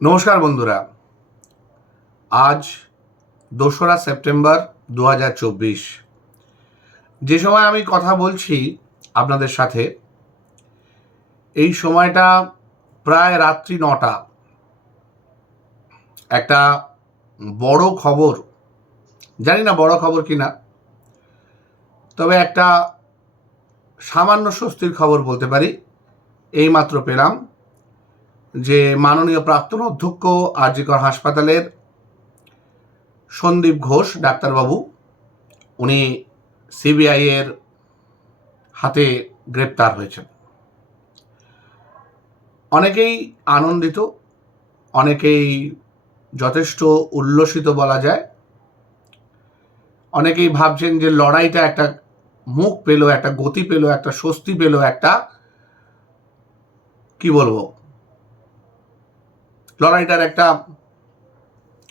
নমস্কার বন্ধুরা, আজ 2রা সেপ্টেম্বর 2024। যে সময় আমি কথা বলছি আপনাদের সাথে, এই সময়টা প্রায় রাত্রি 9টা। একটা বড় খবর, জানি না বড় খবর কিনা, তবে একটা সামান্য স্বস্তির খবর বলতে পারি। এইমাত্র পেলাম যে মাননীয় প্রাক্তন অধ্যক্ষ আর.জি.কর হাসপাতালের সন্দীপ ঘোষ ডাক্তারবাবু, উনি সিবিআই এর হাতে গ্রেপ্তার হয়েছেন। অনেকেই আনন্দিত, অনেকেই যথেষ্ট উল্লসিত বলা যায়। অনেকেই ভাবছেন যে লড়াইটা একটা মুখ পেল, একটা গতি পেল, একটা স্বস্তি পেল, একটা কি বলবো, লড়াইটার একটা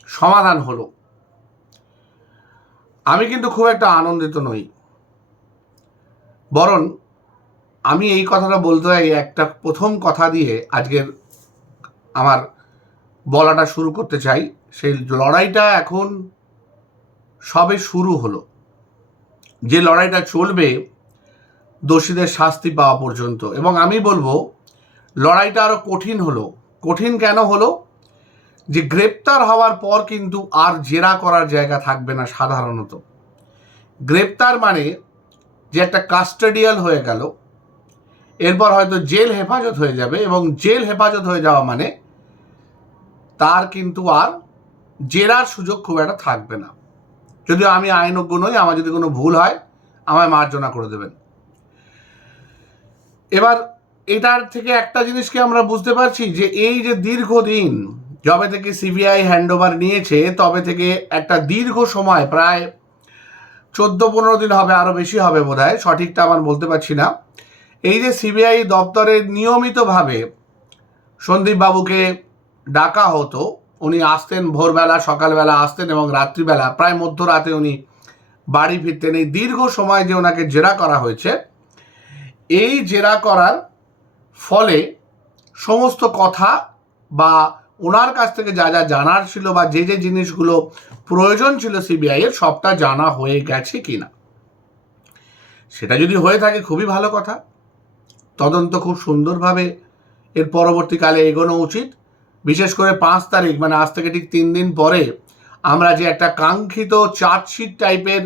সমাধান হলো। আমি কিন্তু খুব একটা আনন্দিত নই, বরং আমি এই কথাটা বলতে হয় একটা প্রথম কথা দিয়ে আজকের আমার বলাটা শুরু করতে চাই। সেই লড়াইটা এখন সবে শুরু হলো। যে লড়াইটা চলবে দোষীদের শাস্তি পাওয়া পর্যন্ত, এবং আমি বলবো লড়াইটা আরো কঠিন হলো। কঠিন কেন হলো? যে গ্রেপ্তার হওয়ার পর কিন্তু আর জেরা করার জায়গা থাকবে না। সাধারণত গ্রেপ্তার মানে যে একটা কাস্টোডিয়াল হয়ে গেল, এরপর হয়তো জেল হেফাজত হয়ে যাবে, এবং জেল হেফাজত হয়ে যাওয়া মানে তার কিন্তু আর জেরার সুযোগ খুব একটা থাকবে না। যদিও আমি আইনজ্ঞ নই, আমার যদি কোনো ভুল হয় আমায় মার্জনা করে দেবেন। এবার এটার থেকে একটা জিনিসকে আমরা বুঝতে পারছি যে এই যে দীর্ঘদিন যবে থেকে সিবিআই হ্যান্ডওভার নিয়েছে, তবে থেকে একটা দীর্ঘ সময়, প্রায় 14-15 দিন হবে, আরো বেশি হবে বোধহয়, সঠিকটা আমার বলতে পারছি না। এই যে সিবিআই দপ্তরে নিয়মিতভাবে সন্দীপ বাবুকে ডাকা হতো, উনি আসতেন ভোরবেলা, সকালবেলা আসতেন, এবং রাত্রিবেলা প্রায় মধ্যরাতে উনি বাড়ি ফিরতেন। এই দীর্ঘ সময় যে ওনাকে জেরা করা হয়েছে, এই জেরা করার ফলে সমস্ত কথা বা ওনার কাছ থেকে যা যা জানার ছিল বা যে যে জিনিসগুলো প্রয়োজন ছিল সিবিআই এর, সবটা জানা হয়ে গেছে কিনা। সেটা যদি হয়ে থাকে খুবই ভালো কথা, তদন্ত খুব সুন্দরভাবে এর পরবর্তীকালে এগোনো উচিত। বিশেষ করে 5 তারিখ, মানে আজ থেকে ঠিক 3 দিন পরে আমরা যে একটা কাঙ্ক্ষিত চার্জশিট টাইপের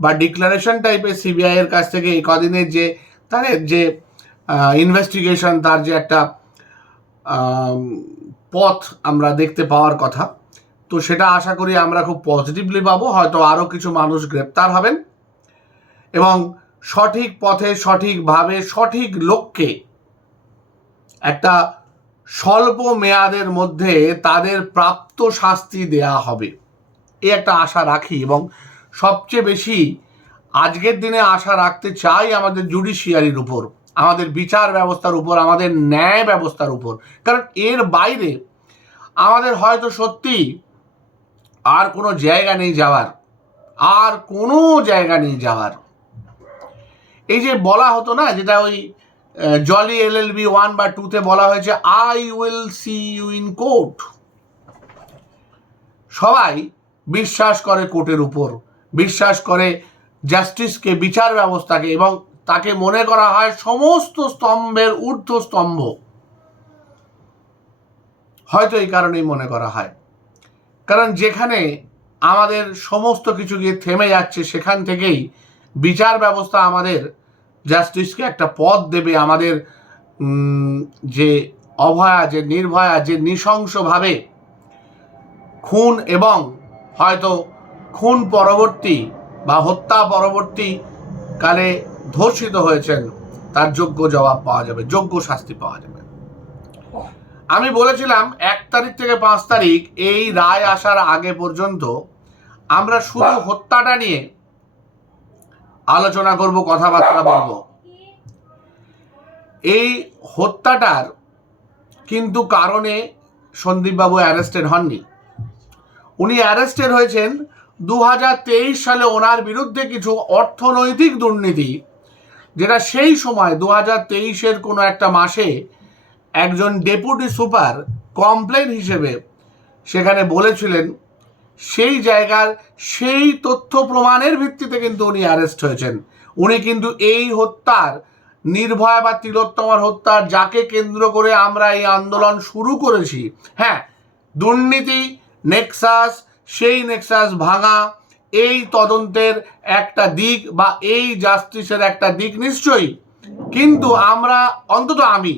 বা ডিক্লারেশন টাইপের সিবিআই এর কাছ থেকে এই কদিনের যে তাদের যে ইনভেস্টিগেশন, তার যে একটা পথ আমরা দেখতে পাওয়ার কথা, তো সেটা আশা করি আমরা খুব পজিটিভলি পাবো। হয়তো আরও কিছু মানুষ গ্রেপ্তার হবেন এবং সঠিক পথে, সঠিকভাবে, সঠিক লক্ষ্যে একটা স্বল্প মেয়াদের মধ্যে তাদের প্রাপ্ত শাস্তি দেয়া হবে, এই একটা আশা রাখি। এবং সবচেয়ে বেশি আজকের দিনে আশা রাখতে চাই আমাদের জুডিশিয়ারির উপর, আমাদের বিচার ব্যবস্থার উপর, আমাদের ন্যায় ব্যবস্থার উপর। কারণ এর বাইরে আমাদের হয়তো সত্যি আর কোনো জায়গা নেই যাওয়ার, আর কোনো জায়গা নেই যাওয়ার। এই যে বলা হতো না, যেটা ওই জলি LLB 1 বা 2-তে বলা হয়েছে, I will see you in court. সবাই বিশ্বাস করে কোর্টের উপর, বিশ্বাস করে জাস্টিসকে, বিচার ব্যবস্থাকে, এবং তাকে মনে করা হয় সমস্ত স্তম্ভের ঊর্ধ্ব স্তম্ভ। হয়তো এই কারণেই মনে করা হয়, কারণ যেখানে আমাদের সমস্ত কিছু গিয়ে থেমে যাচ্ছে, সেখান থেকেই বিচার ব্যবস্থা আমাদের জাস্টিসকে একটা পথ দেবে। আমাদের যে অভয়া, যে নির্ভয়া, যে নৃশংসভাবে খুন এবং হয়তো খুন পরবর্তী বা হত্যা পরবর্তী কালে ধর্ষিত হয়েছেন, তার যোগ্য জবাব পাওয়া যাবে, যোগ্য শাস্তি পাওয়া যাবে। আমি বলেছিলাম 1 তারিখ থেকে 5 তারিখ এই রায় আসার আগে পর্যন্ত আমরা শুধু হত্যাটা নিয়ে আলোচনা করব, কথাবার্তা বলবো। এই হত্যাটার কিন্তু কারণে সন্দীপবাবু অ্যারেস্টেড হননি। উনি অ্যারেস্টেড হয়েছেন 2023 সালে ওনার বিরুদ্ধে কিছু অর্থনৈতিক দুর্নীতি, যেটা সেই সময় 2023-এর কোনো একটা মাসে একজন ডেপুটি সুপার কমপ্লেন হিসেবে সেখানে বলেছিলেন, সেই জায়গার সেই তথ্য প্রমাণের ভিত্তিতে কিন্তু উনি অ্যারেস্ট হয়েছেন। উনি কিন্তু এই হত্যার, নির্ভয়া বা তিলোত্তমার হত্যার, যাকে কেন্দ্র করে আমরা এই আন্দোলন শুরু করেছি, হ্যাঁ, দুর্নীতি নেক্সাস, সেই নেক্সাস ভাঙা এই তদন্তের একটা দিক বা এই জাস্টিসের একটা দিক নিশ্চয়ই, কিন্তু আমরা, অন্তত আমি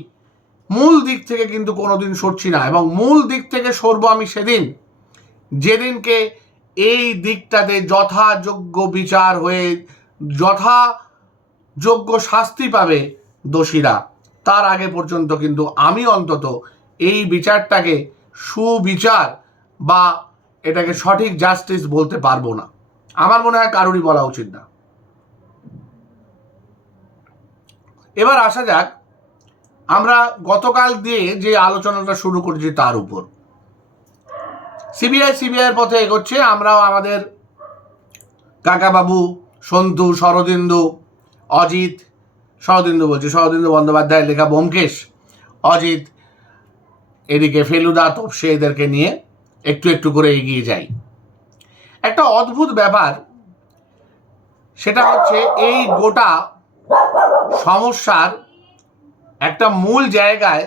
মূল দিক থেকে কিন্তু কোনোদিন সরছি না। এবং মূল দিক থেকে সরবো আমি সেদিন যেদিনকে এই দিকটাতে যথাযোগ্য বিচার হয়ে যথাযোগ্য শাস্তি পাবে দোষীরা। তার আগে পর্যন্ত কিন্তু আমি অন্তত এই বিচারটাকে সুবিচার বা এটাকে সঠিক জাস্টিস বলতে পারবো না। আমার মনে হয় কারোরই বলা উচিত না। এবার আসা যাক আমরা গতকাল দিয়ে যে আলোচনাটা শুরু করেছি তার উপর। সিবিআইয়ের পথে এগোচ্ছে। আমরাও আমাদের কাকাবাবু, সন্তু, শরদিন্দু বন্দ্যোপাধ্যায় লেখা ব্যোমকেশ, অজিত, এদিকে ফেলুদা, তপসে, এদেরকে নিয়ে একটু একটু করে এগিয়ে যাই। একটা অদ্ভুত ব্যাপার, সেটা হচ্ছে এই গোটা সমস্যার একটা মূল জায়গায়,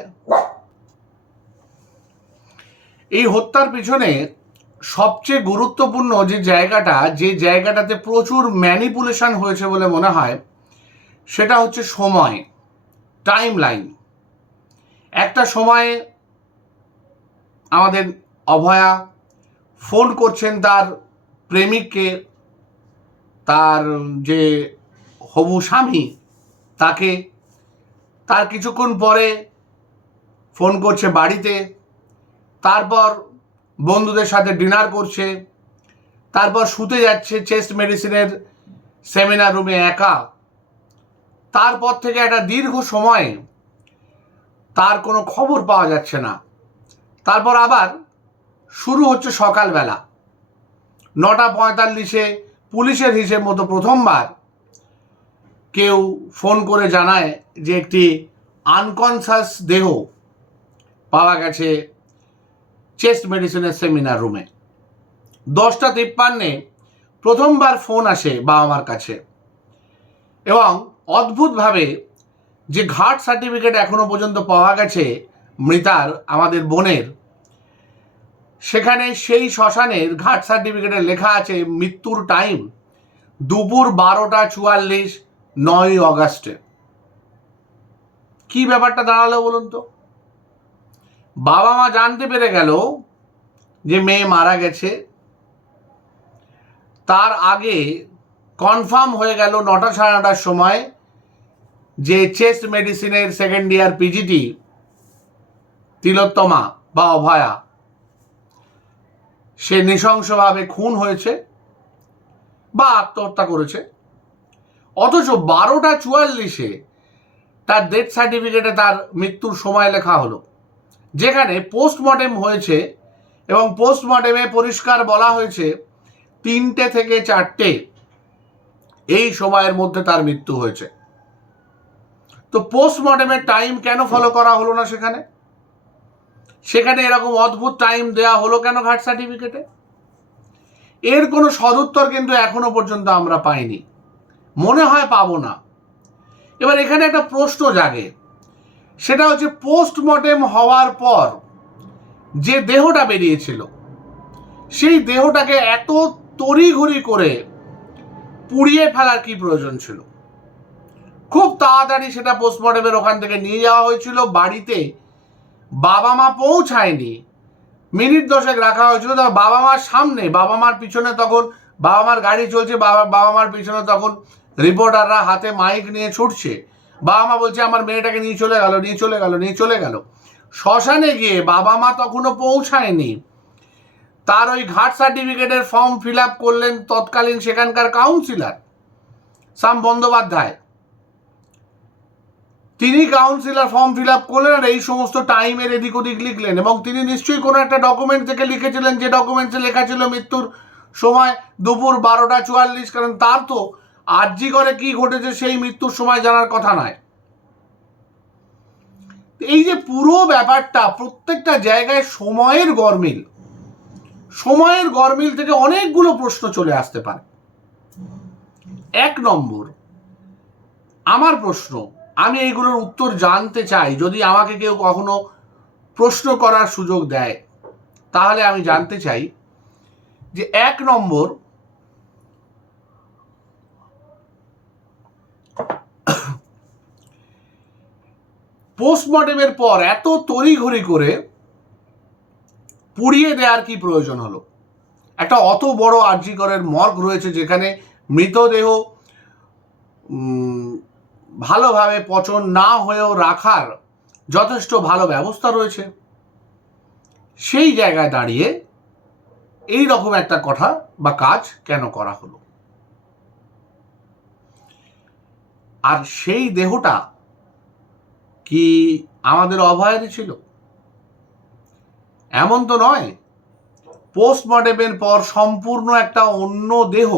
এই হত্যার পিছনে সবচেয়ে গুরুত্বপূর্ণ যে জায়গাটাতে প্রচুর ম্যানিপুলেশন হয়েছে বলে মনে হয়, সেটা হচ্ছে সময়, টাইম লাইন। একটা সময়ে আমাদের অভয়া ফোন করছেন তার প্রেমিককে, তার যে হবু স্বামী তাকে, তার কিছুক্ষণ পরে ফোন করছে বাড়িতে, তারপর বন্ধুদের সাথে ডিনার করছে, তারপর শুতে যাচ্ছে চেস্ট মেডিসিনের সেমিনার রুমে একা। তারপর থেকে একটা দীর্ঘ সময় তার কোনো খবর পাওয়া যাচ্ছে না। তারপর আবার শুরু হচ্ছে সকালবেলা 9:45 পুলিশের হিসেব মতো প্রথমবার কেউ ফোন করে জানায় যে একটি আনকনসাস দেহ পাওয়া গেছে চেস্ট মেডিসিনের সেমিনার রুমে। 10:53 প্রথমবার ফোন আসে বাবা মার কাছে, এবং অদ্ভুতভাবে যে ঘাট সার্টিফিকেট এখনো পর্যন্ত পাওয়া গেছে মৃতার, আমাদের বোনের, সেখানে সেই শ্মশানের ঘাট সার্টিফিকেটে লেখা আছে মৃত্যুর টাইম দুপুর 12:44, 9 অগাস্টে। কি ব্যাপারটা দাঁড়ালো বলুন তো? বাবা মা জানতে পেরে গেল যে মেয়ে মারা গেছে, তার আগে কনফার্ম হয়ে গেল 9টা সাড়ে 9টার সময় যে চেস্ট মেডিসিনের সেকেন্ড ইয়ার পিজিটি তিলোত্তমা বা অভয়া, সে নৃশংসভাবে খুন হয়েছে বা আত্মহত্যা করেছে। অথচ 12:44 তার ডেথ সার্টিফিকেটে তার মৃত্যুর সময় লেখা হলো, যেখানে পোস্টমর্টেম হয়েছে এবং পোস্টমর্টেমে পরিষ্কার বলা হয়েছে 3টে থেকে 4টে এই সময়ের মধ্যে তার মৃত্যু হয়েছে। তো পোস্টমর্টেমের টাইম কেন ফলো করা হলো না? সেখানে এরকম অদ্ভুত টাইম দেয়া হলো কেন ঘাট সার্টিফিকেটে? এর কোনো সদুত্তর কিন্তু এখনো পর্যন্ত আমরা পাইনি, মনে হয় পাবো না। এবার এখানে একটা প্রশ্ন জাগে, সেটা হচ্ছে পোস্টমর্টেম হওয়ার পর যে দেহটা বেরিয়েছিল, সেই দেহটাকে এত তড়িঘড়ি করে পুড়িয়ে ফেলার কি প্রয়োজন ছিল? খুব তাড়াতাড়ি সেটা পোস্টমর্টেমের ওখান থেকে নিয়ে যাওয়া হয়েছিল বাড়িতে, বাবা মা পৌঁছায়নি, মিনিট 10 রাখা হয়েছিল। তখন বাবা মার সামনে, বাবা মার পিছনে, তখন বাবা মার গাড়ি চলছে, বাবা মার পিছনে তখন রিপোর্টাররা হাতে মাইক নিয়ে ছুটছে। বাবা মা বলছে আমার মেয়েটাকে নিয়ে চলে গেল। শ্মশানে গিয়ে বাবা মা তখনও পৌঁছায়নি। তার ওই ঘাট সার্টিফিকেটের ফর্ম ফিল আপ করলেন তৎকালীন সেখানকার কাউন্সিলর শ্যাম বন্দ্যোপাধ্যায়। তিনি কাউন্সিলর ফর্ম ফিল আপ করলেন আর এই সমস্ত টাইমের এদিক ওদিক লিখলেন, এবং তিনি নিশ্চয়ই কোনো একটা ডকুমেন্ট থেকে লিখেছিলেন, যে ডকুমেন্টসে লেখা ছিল মৃত্যুর সময় দুপুর 12:44, কারণ তার তো আরজি করে কি ঘটেছে সেই মৃত্যুর সময় জানার কথা নয়। এই যে পুরো ব্যাপারটা প্রত্যেকটা জায়গায় সময়ের গরমিল থেকে অনেকগুলো প্রশ্ন চলে আসতে পারে। 1 নম্বর, আমার প্রশ্ন, আমি এইগুলোর উত্তর জানতে চাই, যদি আমাকে কেউ কখনো প্রশ্ন করার সুযোগ দেয় তাহলে আমি জানতে চাই যে 1 নম্বর, পোস্টমর্টেমের পর এত তড়িঘড়ি করে পুড়িয়ে দেওয়ার কি প্রয়োজন হলো? একটা অত বড় আরজি করের মর্গ রয়েছে যেখানে মৃতদেহ ভালোভাবে পচন না হয়েও রাখার যথেষ্ট ভালো ব্যবস্থা রয়েছে। সেই জায়গায় দাঁড়িয়ে এই রকম একটা কথা বা কাজ কেন করা হলো? আর সেই দেহটা কি আমাদের অভয়ারই ছিল? এমন তো নয়। পোস্টমর্টেমের পর সম্পূর্ণ একটা অন্য দেহ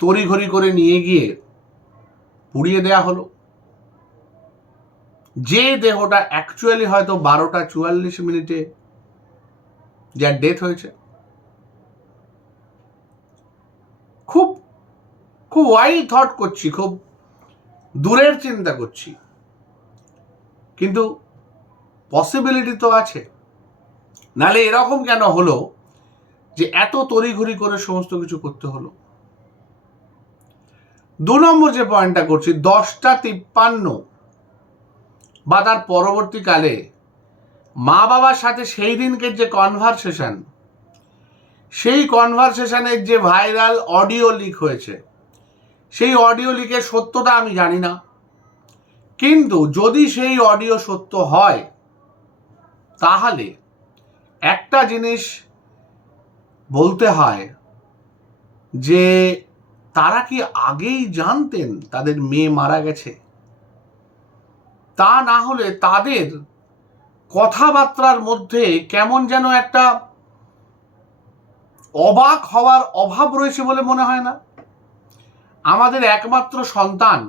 তড়িঘড়ি করে নিয়ে গিয়ে পুড়িয়ে দেয়া হলো, যে দেহটা অ্যাকচুয়ালি হয়তো 12:44 যার ডেথ হয়েছে। খুব খুব ওয়াইল্ড থট করছি, খুব দূরের চিন্তা করছি, কিন্তু পসিবিলিটি তো আছে। নালে এরকম কেন হলো যে এত তড়িঘড়ি করে সমস্ত কিছু করতে হলো? 2 নম্বর যে পয়েন্টটা করছি, 10:53 বা তার পরবর্তীকালে মা বাবার সাথে সেই দিনকের যে কনভারসেশন, সেই কনভারসেশনের যে ভাইরাল অডিও লিক হয়েছে, সেই অডিও লিকের সত্যতা আমি জানি না, কিন্তু যদি সেই অডিও সত্য হয় তাহলে একটা জিনিস বলতে হয় যে তারা কি আগেই জানতেন তাদের মেয়ে মারা গেছে? তা না হলে তাদের কথাবার্তার মধ্যে কেমন যেন একটা অবাক হওয়ার অভাব রয়েছে বলে মনে হয় না? আমাদের একমাত্র সন্তান,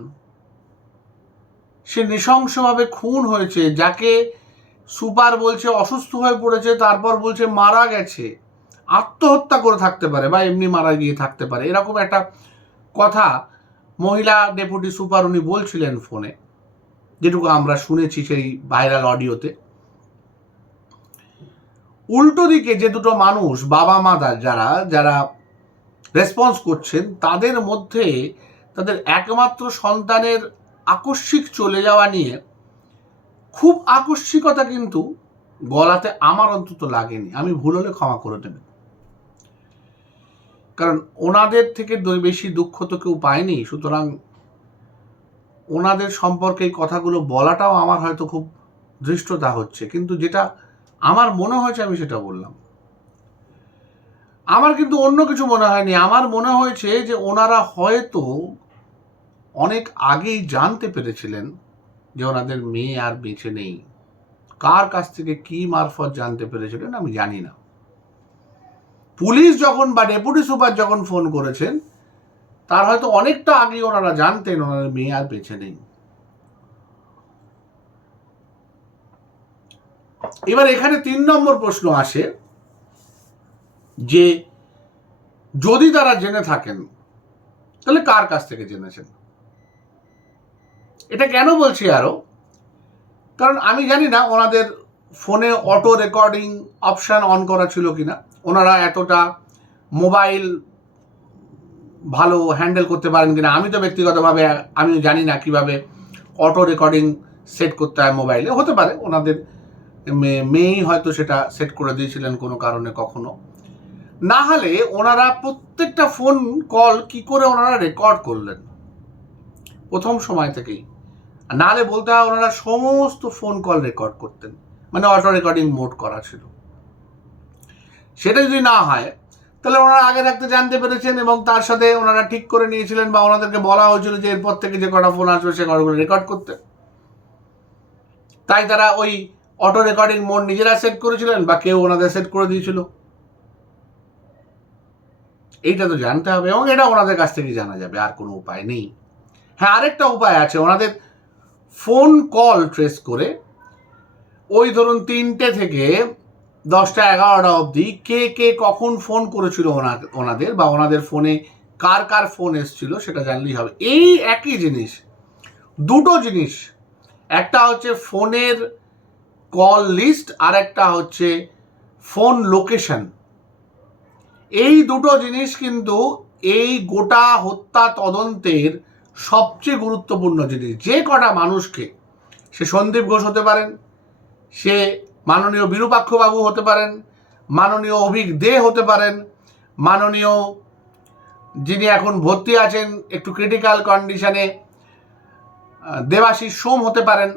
সে নৃশংসভাবে খুন হয়েছে, যাকে সুপার বলছে অসুস্থ হয়ে পড়েছে, তারপর বলছে মারা গেছে, আত্মহত্যা করে থাকতে পারে বা এমনি মারা গিয়ে থাকতে পারে, এরকম একটা কথা মহিলা ডেপুটি সুপার উনি বলছিলেন ফোনে, যেটুকু আমরা শুনেছি সেই ভাইরাল অডিওতে। উল্টো দিকে যে দুটো মানুষ, বাবা মা যারা রেসপন্স করছেন, তাদের মধ্যে তাদের একমাত্র সন্তানের আকস্মিক চলে যাওয়া নিয়ে খুব আকস্মিকতা কিন্তু গলাতে আমার অন্তত লাগেনি। আমি ভুল হলে ক্ষমা করে দেবেন, কারণ ওনাদের থেকে বেশি দুঃখ তো কেউ পায়নি, সুতরাং ওনাদের সম্পর্কে এই কথাগুলো বলাটাও আমার হয়তো খুব ধৃষ্টতা হচ্ছে, কিন্তু যেটা আমার মনে হয়েছে আমি সেটা বললাম। আমার কিন্তু অন্য কিছু মনে হয়নি। আমার মনে হয়েছে যে ওনারা হয়তো অনেক আগেই জানতে পেরেছিলেন যে ওনাদের মেয়ে আর বেঁচে নেই। কার কাছ থেকে কি মারফত জানতে পেরেছিলেন আমি জানি না। পুলিশ যখন বা ডেপুটি সুপার যখন ফোন করেছেন, তার হয়তো অনেকটা আগে ওনারা জানতেন ওনাদের মেয়ে আর বেঁচে নেই। এবার এখানে 3 নম্বর প্রশ্ন আসে যে যদি তারা জেনে থাকেন তাহলে কার কাছ থেকে জেনেছেন? এটা কেন বলছি আরো, কারণ আমি জানি না ওনাদের ফোনে অটো রেকর্ডিং অপশন অন করা ছিল কিনা, ওনারা এতটা মোবাইল ভালো হ্যান্ডেল করতে পারেন কিনা। আমি তো ব্যক্তিগতভাবে আমি জানি না কিভাবে অটো রেকর্ডিং সেট করতে হয় মোবাইলে। হতে পারে ওনাদের মেয়েই হয়তো সেটা সেট করে দিয়েছিলেন কোনো কারণে কখনো। না হলে ওনারা প্রত্যেকটা ফোন কল কি করে ওনারা রেকর্ড করলেন প্রথম সময় থেকেই? নাহলে বলতে হয় ওনারা সমস্ত ফোন কল রেকর্ড করতেন, মানে অটো রেকর্ডিং মোড করা ছিল। সেটা যদি না হয় তাহলে ওনারা আগে থাকতে জানতে পেরেছেন এবং তার সাথে ওনারা ঠিক করে নিয়েছিলেন বা ওনাদেরকে বলা হয়েছিল যে এরপর থেকে যে কটা ফোন আসবে সে কটাগুলো রেকর্ড করতে। তাই তারা ওই অটো রেকর্ডিং মোড নিজেরা সেট করেছিলেন বা কেউ ওনাদের সেট করে দিয়েছিল, এইটা তো জানতে হবে এবং এটা ওনাদের কাছ থেকে জানা যাবে, আর কোনো উপায় নেই। হ্যাঁ, আরেকটা উপায় আছে, ওনাদের ফোন কল ট্রেস করে ওই ধরুন 3টে থেকে 10টা 11টা অবধি কে কে কখন ফোন করেছিল ওনাদের বা ওনাদের ফোনে কার কার ফোন এসেছিল সেটা জানলেই হবে। এই একই জিনিস, দুটো জিনিস, একটা হচ্ছে ফোনের কল লিস্ট আর একটা হচ্ছে ফোন লোকেশন। এই দুটো জিনিস কিন্তু এই গোটা হত্যা তদন্তের সবচেয়ে গুরুত্বপূর্ণ জিনিস। যে কটা মানুষকে, সে সন্দীপ ঘোষ হতে পারেন, সে মাননীয় বিরূপাক্ষবাবু হতে পারেন, মাননীয় অভিক দে হতে পারেন, মাননীয় যিনি এখন ভর্তি আছেন একটু ক্রিটিক্যাল কন্ডিশনে দেবাশিস সোম হতে পারেন,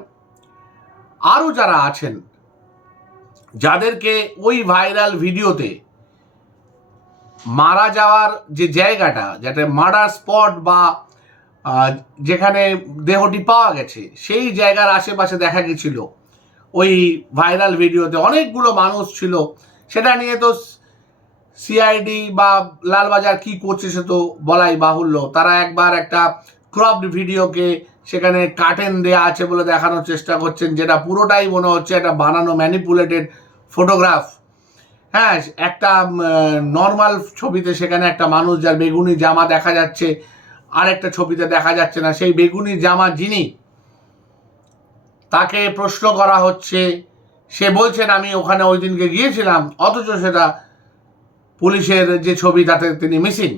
আরও যারা আছেন যাদেরকে ওই ভাইরাল ভিডিওতে মারা যাওয়ার যে জায়গাটা, যেটা মার্ডার স্পট বা যেখানে দেহটি পাওয়া গেছে সেই জায়গার আশেপাশে দেখা গেছিল ওই ভাইরাল ভিডিওতে অনেকগুলো মানুষ ছিল। সেটা নিয়ে তো সিআইডি বা লালবাজার কি করছে সে তো বলাই বাহুল্য। তারা একবার একটা ক্রপড ভিডিওকে সেখানে কার্টেন দেয়া আছে বলে দেখানোর চেষ্টা করছেন, যেটা পুরোটাই মনে হচ্ছে একটা বানানো ম্যানিপুলেটেড ফটোগ্রাফ। হ্যাঁ, একটা নর্মাল ছবিতে সেখানে একটা মানুষ যার বেগুনি জামা দেখা যাচ্ছে, আর একটা ছবিতে দেখা যাচ্ছে না। সেই বেগুনি জামা যিনি, তাকে প্রশ্ন করা হচ্ছে, সে বলছেন আমি ওখানে ওই দিনকে গিয়েছিলাম, অথচ সেটা পুলিশের যে ছবি তাতে তিনি মিসিং।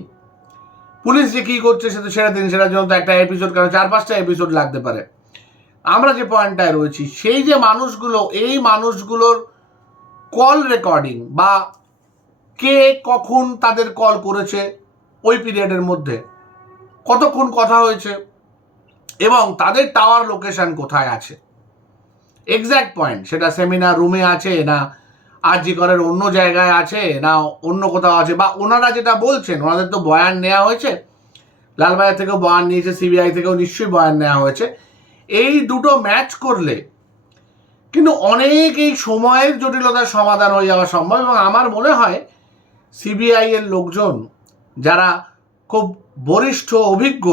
পুলিশ যে কী করছে সে তো সেটার জন্য তো একটা এপিসোড, কারণ 4-5টা এপিসোড লাগতে পারে। আমরা যে পয়েন্টটায় রয়েছি, সেই যে মানুষগুলো, এই মানুষগুলোর কল রেকর্ডিং বা কে কখন তাদের কল করেছে ওই পিরিয়ডের মধ্যে, কতক্ষণ কথা হয়েছে এবং তাদের টাওয়ার লোকেশন কোথায় আছে, এক্স্যাক্ট পয়েন্ট, সেটা সেমিনার রুমে আছে না আরজি করের অন্য জায়গায় আছে না অন্য কোথাও আছে, বা ওনারা যেটা বলছেন, ওনাদের তো বয়ান নেওয়া হয়েছে, লালবাজার থেকেও বয়ান নিয়েছে, সিবিআই থেকেও নিশ্চয়ই বয়ান নেওয়া হয়েছে। এই দুটো ম্যাচ করলে কিন্তু অনেক এই সময়ের জটিলতার সমাধান হয়ে যাওয়া সম্ভব। এবং আমার মনে হয় সিবিআই এর লোকজন যারা খুব বরিষ্ঠ অভিজ্ঞ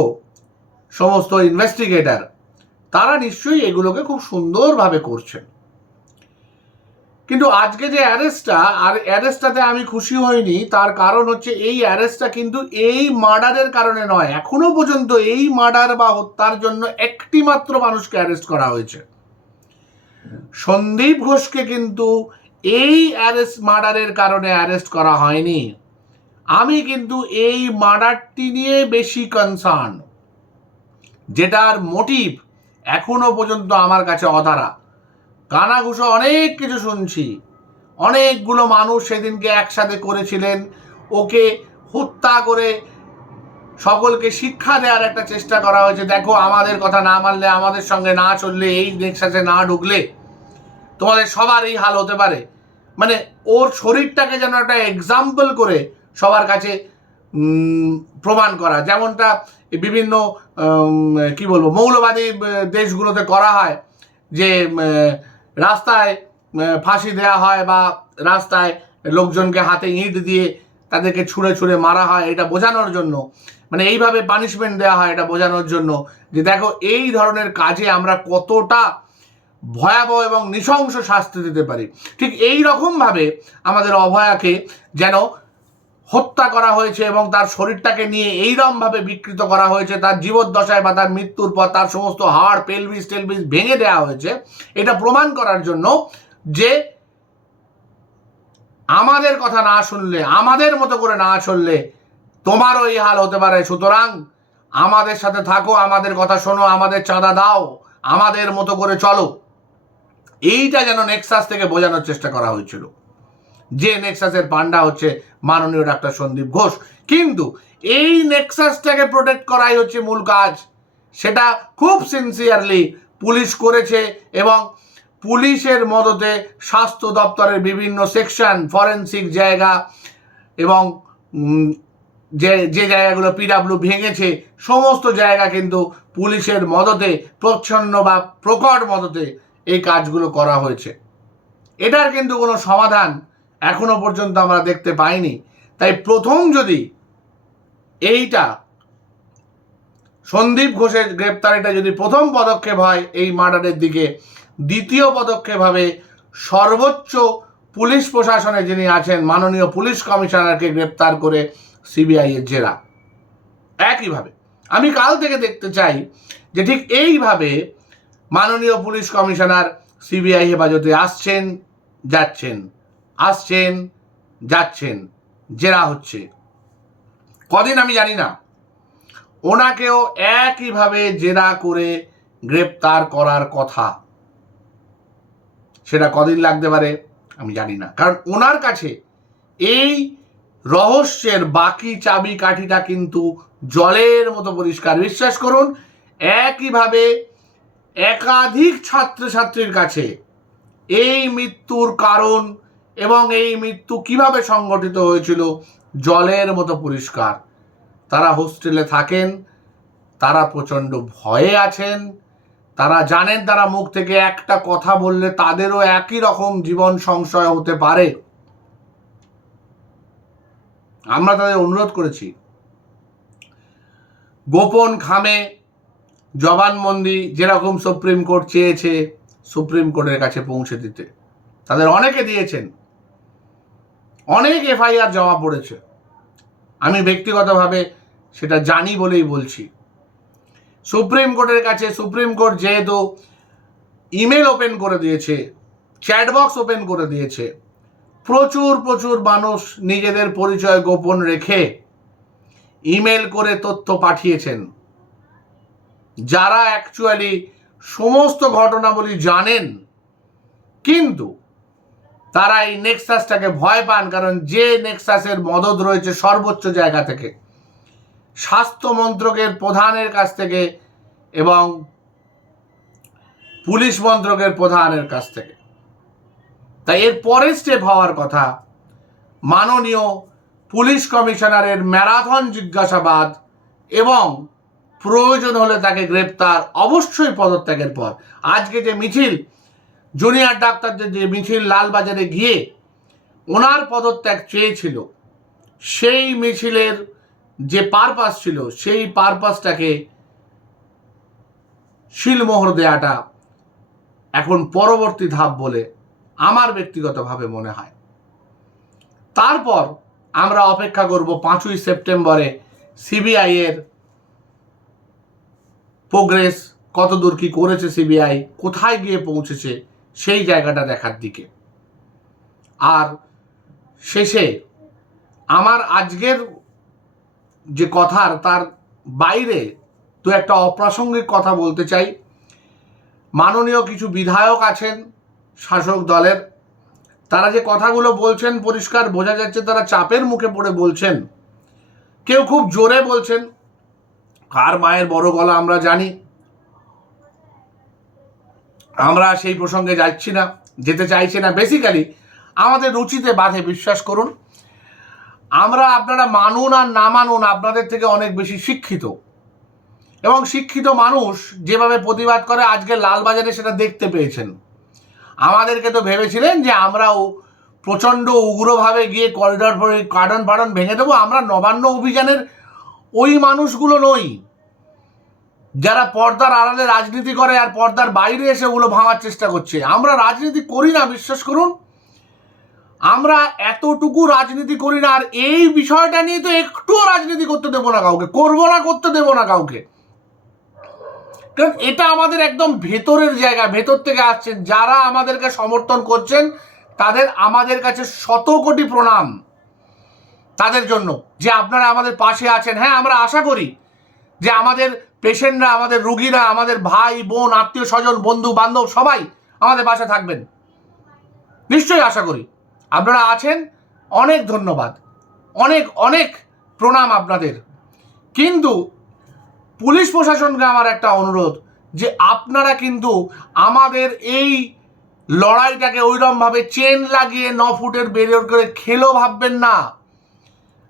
সমস্ত ইনভেস্টিগেটর, তারা নিশ্চয়ই এগুলোকে খুব সুন্দরভাবে করছেন। কিন্তু আজকে যে অ্যারেস্টটাতে আমি খুশি হইনি, তার কারণ হচ্ছে এই অ্যারেস্টটা কিন্তু এই মার্ডারের কারণে নয়। এখনো পর্যন্ত এই মার্ডার বা হত্যার জন্য একটি মাত্র মানুষকে অ্যারেস্ট করা হয়েছে, সন্দীপ ঘোষকে কিন্তু এই মার্ডারের কারণে অ্যারেস্ট করা হয়নি। আমি কিন্তু এই মার্ডারটি নিয়ে বেশি কনসার্ন, যেটার মোটিভ এখনো পর্যন্ত আমার কাছে অধারা। কানাঘুষো অনেক কিছু শুনছি, অনেকগুলো মানুষ সেদিনকে একসাথে করেছিলেন, ওকে হত্যা করে সকলকে শিক্ষা দেওয়ার একটা চেষ্টা করা হয়েছে। দেখো, আমাদের কথা না মানলে, আমাদের সঙ্গে না চললে, এই নেক্সাসে না ঢুকলে তোমাদের সবার এই হাল হতে পারে। মানে ওর শরীরটাকে যেন একটা এক্সাম্পল করে সবার কাছে প্রমাণ করা, যেমনটা বিভিন্ন কি বলবো মৌলবাদী দেশগুলোতে করা হয়, যে রাস্তায় ফাঁসি দেওয়া হয় বা রাস্তায় লোকজনকে হাতে ইঁট দিয়ে তাদেরকে ছুঁড়ে ছুঁড়ে মারা হয়, এটা বোঝানোর জন্য, মানে এইভাবে পানিশমেন্ট দেওয়া হয় এটা বোঝানোর জন্য যে দেখো এই ধরনের কাজে আমরা কতটা ভয়াবহ এবং নৃশংস শাস্তি দিতে পারি। ঠিক এই রকমভাবে আমাদের অভয়াকে যেন হত্যা করা হয়েছে এবং তার শরীরটাকে নিয়ে এইরকমভাবে বিকৃত করা হয়েছে, তার জীবদ্দশায় বা তার মৃত্যুর পর তার সমস্ত হাড় পেলভিস ভেঙে দেওয়া হয়েছে, এটা প্রমাণ করার জন্য যে আমাদের কথা না শুনলে, আমাদের মতো করে না চললে তোমারও এই হাল হতে পারে। সুতরাং আমাদের সাথে থাকো, আমাদের কথা শোনো, আমাদের চাঁদা দাও, আমাদের মতো করে চলো। এইটা যেন নেক্সাস থেকে বোঝানোর চেষ্টা করা হয়েছিল, যে নেক্সাসের পান্ডা হচ্ছে মাননীয় ডাক্তার সন্দীপ ঘোষ। কিন্তু এই নেক্সাসটাকে প্রোটেক্ট করাই হচ্ছে মূল কাজ। সেটা খুব সিনসিয়ারলি পুলিশ করেছে এবং পুলিশের মদতে স্বাস্থ্য দপ্তরের বিভিন্ন সেকশন, ফরেন্সিক জায়গা এবং যে জায়গাগুলো পিডাব্লিউ ভেঙেছে, সমস্ত জায়গা কিন্তু পুলিশের মদতে, প্রচ্ছন্ন বা প্রকট মদতে এই কাজগুলো করা হয়েছে। এটার কিন্তু কোনো সমাধান এখনো পর্যন্ত আমরা দেখতে পাইনি। তাই প্রথম যদি এইটা সন্দীপ ঘোষের গ্রেপ্তারিটা যদি প্রথম পদক্ষেপ হয় এই মার্ডারের দিকে, দ্বিতীয় পদক্ষেপ হবে সর্বোচ্চ পুলিশ প্রশাসনে যিনি আছেন মাননীয় পুলিশ কমিশনারকে গ্রেপ্তার করে সিবিআই এর জেরা। একইভাবে আমি কাল থেকে দেখতে চাই যে ঠিক এইভাবে মাননীয় পুলিশ কমিশনার সিবিআই হেফাজতে আসছেন যাচ্ছেন, আসছেন যাচ্ছেন, জেরা হচ্ছে। কদিন আমি জানি না, ওনাকেও একইভাবে জেরা করে গ্রেপ্তার করার কথা। সেটা কদিন লাগতে পারে আমি জানি না, কারণ ওনার কাছে এই রহস্যের বাকি চাবি কাঠিটা কিন্তু জলের মতো পরিষ্কার। বিশ্বাস করুন, একইভাবে একাধিক ছাত্রছাত্রীর কাছে এই মৃত্যুর কারণ এবং এই মৃত্যু কিভাবে সংঘটিত হয়েছিল জলের মতো পরিষ্কার। তারা হোস্টেলে থাকেন, তারা প্রচণ্ড ভয়ে আছেন, তারা জানেন তারা মুখ থেকে একটা কথা বললে তাদেরও একই রকম জীবন সংশয় হতে পারে। আমরা তাদের অনুরোধ করেছি গোপন খামে জবানবন্দি যেরকম সুপ্রিম কোর্ট চেয়েছে সুপ্রিম কোর্টের কাছে পৌঁছে দিতে। তাদের অনেকে দিয়েছেন, অনেক এফআইআর জমা পড়েছে। আমি ব্যক্তিগতভাবে সেটা জানি বলেই বলছি। সুপ্রিম কোর্টের কাছে সুপ্রিম কোর্ট যেহেতু ইমেল ওপেন করে দিয়েছে, চ্যাটবক্স ওপেন করে দিয়েছে, প্রচুর প্রচুর মানুষ নিজেদের পরিচয় গোপন রেখে ইমেল করে তথ্য পাঠিয়েছেন। যারা অ্যাকচুয়ালি সমস্ত ঘটনাবলী জানেন, কিন্তু তারা এই নেক্সাসটাকে ভয় পান, কারণ যে নেক্সাসের মদত রয়েছে সর্বোচ্চ জায়গা থেকে, স্বাস্থ্য মন্ত্রকের প্রধানের কাছ থেকে এবং পুলিশ মন্ত্রকের প্রধানের কাছ থেকে। তাই এর পরের স্টেপ হওয়ার কথা মাননীয় পুলিশ কমিশনারের ম্যারাথন জিজ্ঞাসাবাদ এবং প্রয়োজন হলে তাকে গ্রেপ্তার, অবশ্যই পদত্যাগের পর। আজকে যে মিছিল, জুনিয়র ডাক্তারদের যে মিছিল লালবাজারে গিয়ে ওনার পদত্যাগ চেয়েছিল, সেই মিছিলের যে পারপাস ছিল সেই পারপাসটাকে শিলমোহর দেয়াটা এখন পরবর্তী ধাপ বলে আমার ব্যক্তিগতভাবে মনে হয়। তারপর আমরা অপেক্ষা করব 5ই সেপ্টেম্বরে সিবিআই এর প্রোগ্রেস, কতদূর কি করেছে সিবিআই, কোথায় গিয়ে পৌঁছেছে সেই জায়গাটা দেখার দিকে। আর শেষে আমার আজকের যে কথার তার বাইরে তো একটা অপ্রাসঙ্গিক কথা বলতে চাই। মাননীয় কিছু বিধায়ক আছেন শাসক দলের, তারা যে কথাগুলো বলছেন পরিষ্কার বোঝা যাচ্ছে তারা চাপের মুখে পড়ে বলছেন। কেউ খুব জোরে বলছেন, কার মায়ের বড় গলা আমরা জানি, আমরা সেই প্রসঙ্গে যাচ্ছি না, যেতে চাইছি না। বেসিক্যালি আমাদের রুচিতে বাধে। বিশ্বাস করুন, আমরা, আপনারা মানুন আর না মানুন, আপনাদের থেকে অনেক বেশি শিক্ষিত, এবং শিক্ষিত মানুষ যেভাবে প্রতিবাদ করে আজকে লালবাজারে সেটা দেখতে পেয়েছেন। আমাদেরকে তো ভেবেছিলেন যে আমরাও প্রচণ্ড উগ্রভাবে গিয়ে করিডর কার্টন ভেঙে দেবো। আমরা নবান্ন অভিযানের ওই মানুষগুলো নই যারা পর্দার আড়ালে রাজনীতি করে আর পর্দার বাইরে এসে ওগুলো ভাঙার চেষ্টা করছে। আমরা রাজনীতি করি না, বিশ্বাস করুন, আমরা এতটুকু রাজনীতি করি না। আর এই বিষয়টা নিয়ে তো একটুও রাজনীতি করতে দেবো না কাউকে, করবো না, করতে দেবো না কাউকে, কারণ এটা আমাদের একদম ভেতরের জায়গা, ভেতর থেকে আসছেন। যারা আমাদেরকে সমর্থন করছেন তাদের আমাদের কাছে শত কোটি প্রণাম তাদের জন্য, যে আপনারা আমাদের পাশে আছেন। হ্যাঁ, আমরা আশা করি যে আমাদের পেশেন্টরা, আমাদের রুগীরা, আমাদের ভাই বোন, আত্মীয় স্বজন, বন্ধু বান্ধব সবাই আমাদের পাশে থাকবেন, নিশ্চয়ই আশা করি। আপনারা আছেন, অনেক ধন্যবাদ, অনেক অনেক প্রণাম আপনাদের। কিন্তু পুলিশ প্রশাসনকে আমার একটা অনুরোধ, যে আপনারা কিন্তু আমাদের এই লড়াইটাকে ওইরকমভাবে চেন লাগিয়ে 9 ফুটের বেরিয়ার করে খেলো ভাববেন না।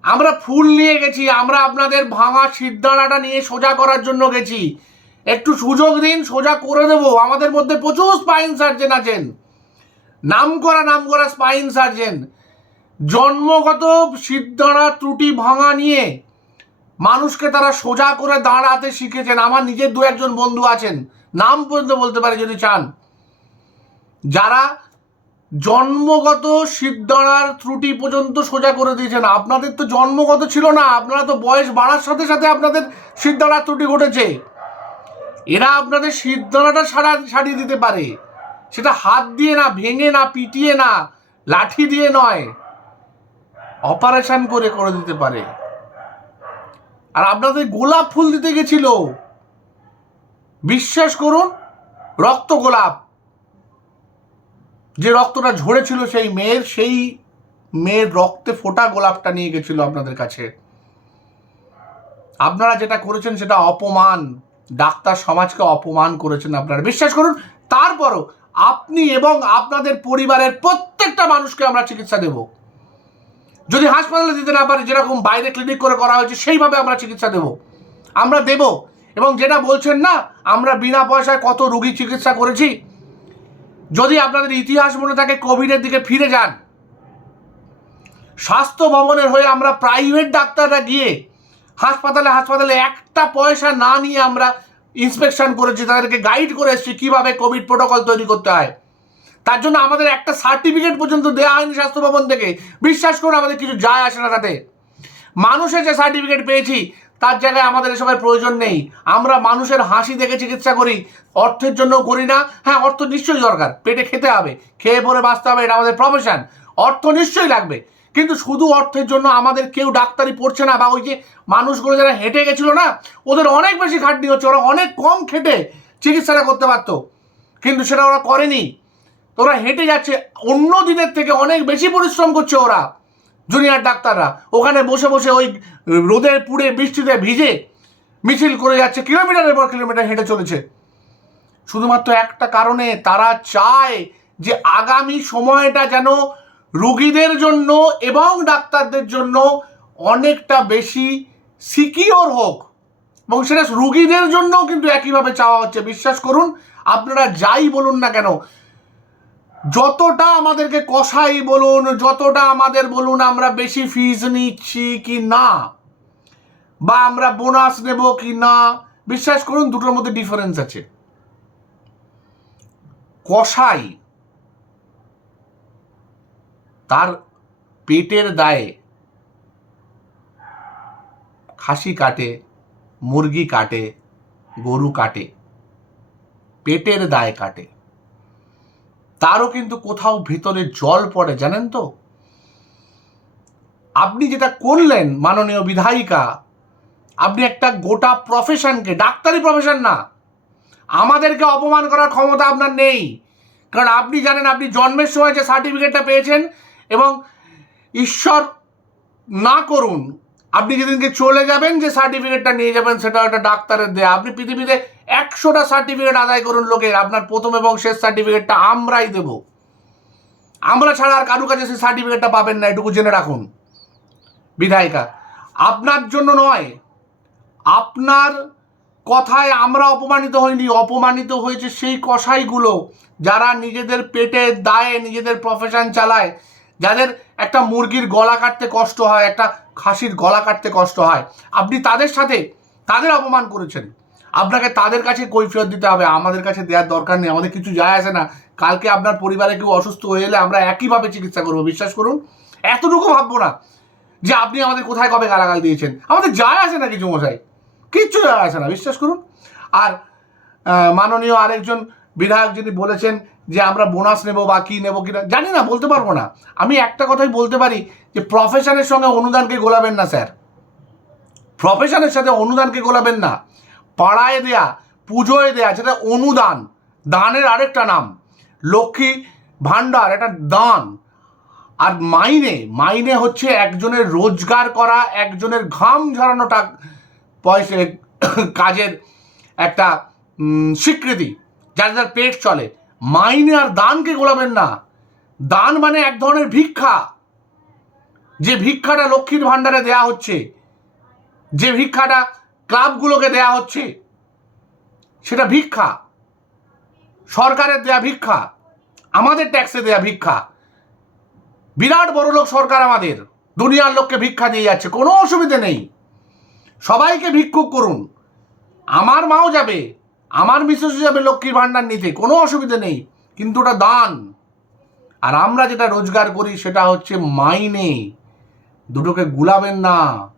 আমরা ফুল নিয়ে গেছি, আমরা আপনাদের ভাঙা সিদ্ধানাটা নিয়ে সোজা করার জন্য গেছি। একটু সুযোগ দিন, সোজা করে দেবো। আমাদের মধ্যে প্রচুর স্পাইন সার্জেন আছেন, নাম করা স্পাইন সার্জেন, জন্মগত সিদ্ধানা ত্রুটি ভাঙা নিয়ে মানুষকে তারা সোজা করে দাঁড়াতে শিখেছেন। আমার নিজের 2-1 জন বন্ধু আছেন, নাম পর্যন্ত বলতে পারে যদি চান, যারা জন্মগত শিরদাঁড়ার ত্রুটি পর্যন্ত সোজা করে দিয়েছেন। আপনাদের তো জন্মগত ছিল না, আপনারা তো বয়স বাড়ার সাথে সাথে আপনাদের শিরদাঁড়ার ত্রুটি ঘটেছে। এরা আপনাদের শিরদাঁড়াটা সারিয়ে দিতে পারে, সেটা হাত দিয়ে না, ভেঙে না, পিটিয়ে না, লাঠি দিয়ে নয়, অপারেশন করে দিতে পারে। আর আপনাদের গোলাপ ফুল দিতে গেছিল, বিশ্বাস করুন, রক্ত গোলাপ, যে রক্তটা ঝরেছিল সেই মেয়ের রক্তে ফোটা গোলাপটা নিয়ে গেছিল আপনাদের কাছে। আপনারা যেটা করেছেন সেটা অপমান, ডাক্তার সমাজকে অপমান করেছেন আপনারা, বিশ্বাস করুন। তারপরও আপনি এবং আপনাদের পরিবারের প্রত্যেকটা মানুষকে আমরা চিকিৎসা দেব। যদি হাসপাতালে দিতে না পারি, যেরকম বাইরে ক্লিনিক করে করা হয়েছে সেইভাবে আমরা চিকিৎসা দেব, আমরা দেব। এবং যেটা বলছেন না, আমরা বিনা পয়সায় কত রোগী চিকিৎসা করেছি, যদি আপনাদের ইতিহাস মনে থাকে, কোভিডের দিকে ফিরে যান, স্বাস্থ্য ভবনের হয়ে আমরা প্রাইভেট ডাক্তাররা গিয়ে হাসপাতালে একটা পয়সা না নিয়ে আমরা ইন্সপেকশন করেছি, তাদেরকে গাইড করে এসেছি কীভাবে কোভিড প্রোটোকল তৈরি করতে হয়। তার জন্য আমাদের একটা সার্টিফিকেট পর্যন্ত দেওয়া হয়নি স্বাস্থ্য ভবন থেকে। বিশ্বাস করুন, আমাদের কিছু যায় আসে না তাতে। মানুষের যে সার্টিফিকেট পেয়েছি তার জায়গায় আমাদের এসবের প্রয়োজন নেই। আমরা মানুষের হাসি দেখে চিকিৎসা করি, অর্থের জন্য করি না। হ্যাঁ, অর্থ নিশ্চয়ই দরকার, পেটে খেতে হবে, খেয়ে পরে বাঁচতে হবে, এটা আমাদের প্রফেশন, অর্থ নিশ্চয়ই লাগবে। কিন্তু শুধু অর্থের জন্য আমাদের কেউ ডাক্তারি পড়ছে না। বা ওই যে মানুষগুলো যারা হেঁটে গেছিল না, ওদের অনেক বেশি খাটনি হচ্ছে, ওরা অনেক কম খেটে চিকিৎসাটা করতে পারতো, কিন্তু সেটা ওরা করেনি। ওরা হেঁটে যাচ্ছে, অন্য দিনের থেকে অনেক বেশি পরিশ্রম করছে ওরা, জুনিয়র ডাক্তাররা ওখানে বসে বসে ওই রোদের পুড়ে বৃষ্টিতে ভিজে মিছিল করে যাচ্ছে, কিলোমিটারের পর কিলোমিটার হেঁটে চলেছে, শুধুমাত্র একটা কারণে, তারা চায় যে আগামী সময়টা যেন রোগীদের জন্য এবং ডাক্তারদের জন্য অনেকটা বেশি সিকিওর হোক। এবং সেটা রোগীদের জন্যও কিন্তু একইভাবে চাওয়া হচ্ছে। বিশ্বাস করুন, আপনারা যাই বলুন না কেন, যতটা আমাদেরকে কষাই বলুন, যতটা আমাদের বলুন আমরা বেশি ফিজ নিচ্ছি কি না, বা আমরা বোনাস নেব কি না, বিশ্বাস করুন দুটোর মধ্যে ডিফারেন্স আছে। কষাই তার পেটের দায়ে খাসি কাটে, মুরগি কাটে, গরু কাটে, পেটের দায়ে কাটে, তারও কিন্তু কোথাও ভেতরে জল পড়ে, জানেন তো। আপনি যেটা করলেন মাননীয় বিধায়িকা, আপনি একটা গোটা প্রফেশনকে, ডাক্তারি প্রফেশন না, আমাদেরকে অপমান করার ক্ষমতা আপনার নেই। কারণ আপনি জানেন আপনি জন্মের সময় যে সার্টিফিকেটটা পেয়েছেন, এবং ঈশ্বর না করুন আপনি যেদিনকে চলে যাবেন যে সার্টিফিকেটটা নিয়ে যাবেন সেটা একটা ডাক্তারের দেয়া। আপনি পৃথিবীতে 100টা সার্টিফিকেট আদায় করুন লোকের, আপনার প্রথম এবং শেষ সার্টিফিকেটটা আমরাই দেব। আমরা ছাড়া আর কারুর কাছে সেই সার্টিফিকেটটা পাবেন না, এটুকু জেনে রাখুন বিধায়িকা। আপনার জন্য নয়, আপনার কথায় আমরা অপমানিত হইনি, অপমানিত হয়েছে সেই কসাইগুলো যারা নিজেদের পেটের দায়ে নিজেদের প্রফেশন চালায়, যাদের একটা মুরগির গলা কাটতে কষ্ট হয়, একটা খাসির গলা কাটতে কষ্ট হয়। আপনি তাদের অপমান করেছেন, আপনাকে তাদের কাছে কৈফিয়ত দিতে হবে, আমাদের কাছে দেওয়ার দরকার নেই। আমাদের কিছু যায় আসে না, কালকে আপনার পরিবারে কেউ অসুস্থ হয়ে এলে আমরা একইভাবে চিকিৎসা করবো। বিশ্বাস করুন, এতটুকু ভাববো না যে আপনি আমাদের কোথায় কবে গালাগাল দিয়েছেন, আমাদের যায় আসে না কিছু মশাই, কিচ্ছু যায় আসে না, বিশ্বাস করুন। আর মাননীয় আরেকজন বিধায়ক যিনি বলেছেন যে আমরা বোনাস নেব বা কী নেবো কিনা জানি না, বলতে পারবো না। আমি একটা কথাই বলতে পারি যে প্রফেশনের সঙ্গে অনুদানকে গোলাবেন না স্যার, প্রফেশনের সাথে অনুদানকে গোলাবেন না। পাড়ায় দেয়া, পুজোয় দেয়া, যেটা অনুদান, দানের আরেকটা নাম। লক্ষ্মী ভাণ্ডার একটা দান, আর মাইনে হচ্ছে একজনের রোজগার করা, একজনের ঘাম ঝরানো পয়সা কাজের একটা স্বীকৃতি, যাদের পেট চলে। মাইনে আর দানকে গোলাবেন না। দান মানে এক ধরনের ভিক্ষা, যে ভিক্ষাটা লক্ষ্মীর ভাণ্ডারে দেয়া হচ্ছে, যে ভিক্ষাটা ক্লাবগুলোকে দেয়া হচ্ছে, সেটা ভিক্ষা, সরকারের দেয়া ভিক্ষা, আমাদের ট্যাক্সে দেয়া ভিক্ষা। বিরাট বড় লোক সরকার আমাদের, দুনিয়ার লোককে ভিক্ষা দিয়ে যাচ্ছে, কোনো অসুবিধে নেই, সবাইকে ভিক্ষুক করুন। আমার মাও যাবে, আমার মিসেসও যাবে লক্ষ্মীর ভাণ্ডার নিতে, কোনো অসুবিধে নেই, কিন্তু ওটা দান। আর আমরা যেটা রোজগার করি সেটা হচ্ছে মাইনে। দুটোকে গুলাবেন না,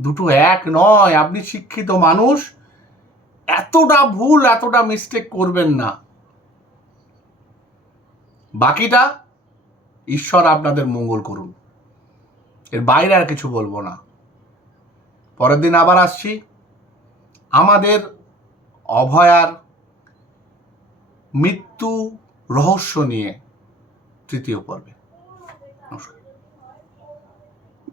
দুটো এক নয়। আপনি শিক্ষিত মানুষ, এতটা ভুল, এতটা মিস্টেক করবেন না। বাকিটা ঈশ্বর আপনাদের মঙ্গল করুন, এর বাইরে আর কিছু বলবো না। পরের দিন আবার আসছি আমাদের অভয়ার মৃত্যু রহস্য নিয়ে তৃতীয় পর্বে। নমস্কার।